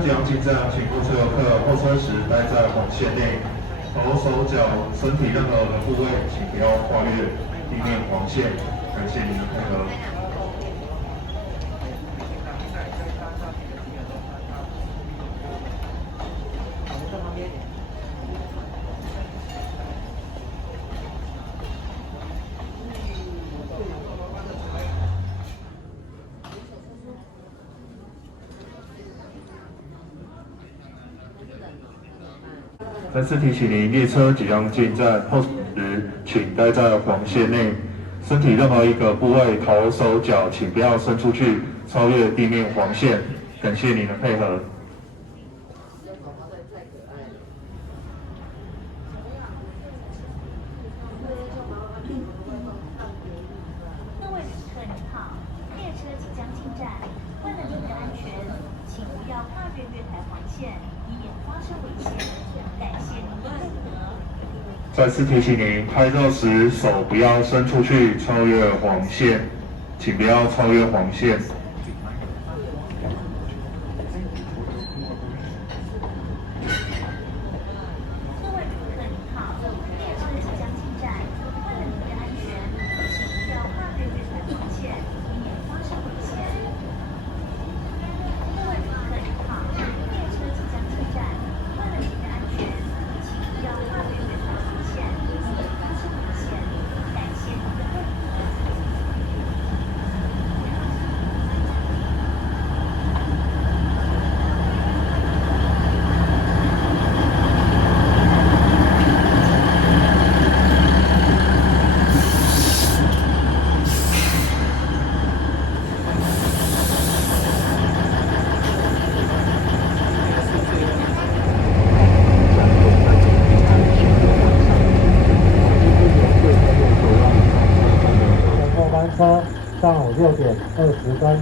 即将进站，请各车游客候车时待在黄线内，头、手、脚、身体任何的部位，请不要跨越地面黄线。感谢您的配合。再次提醒您，列车即将进站，候时请待在黄线内，身体任何一个部位，头、手、脚，请不要伸出去，超越地面黄线。感谢您的配合。各位旅客您好，列车即将进站，为了您的安全，请不要跨越月台黄线，以免发生危险。感谢您的配合。再次提醒您，拍照时手不要伸出去，超越黄线，请不要超越黄线。各位旅客您好，列车即将进站，为了您的安全，请不要跨越月台黄线，以免发生危险。各位旅客您好，列车即将进站，为了您的安全，请不要跨越月台黄线，以免发生危险。感谢您的配合。后班车上午6点20分。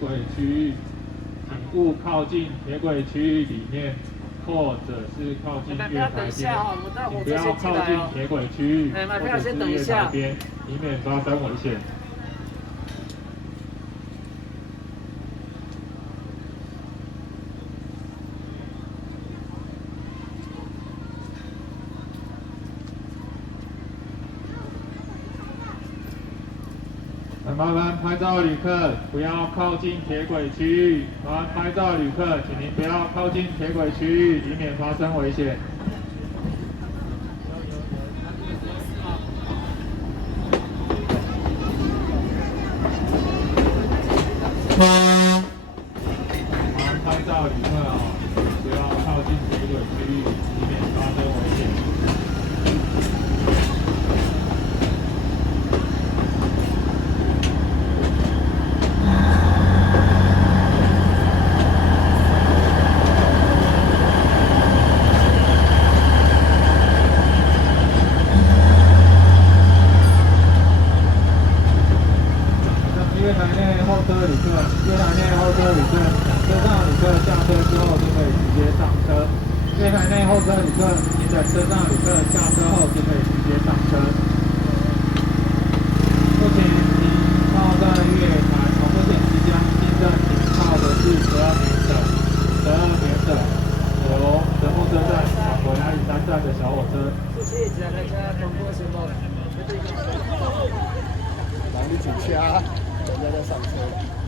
轨区域，请勿靠近铁轨区域里面，或者是靠近月台边。请不要靠近铁轨区域或者是月台边，以免发生危险。麻烦拍照旅客不要靠近铁轨区域。麻烦拍照旅客，请您不要靠近铁轨区域，以免发生危险。麻烦拍照旅客不要靠近铁轨区域，以免发生危险。月台内候车旅客，车上旅客下车之后就可以直接上车。月台内候车旅客，您的车上旅客下车后就可以直接上车。目前您靠在月台，目前即将进站停靠的是12年的由仁木车站返回阿里山站的小火车。谢谢大家通过什么？忙你请车，人家在上车。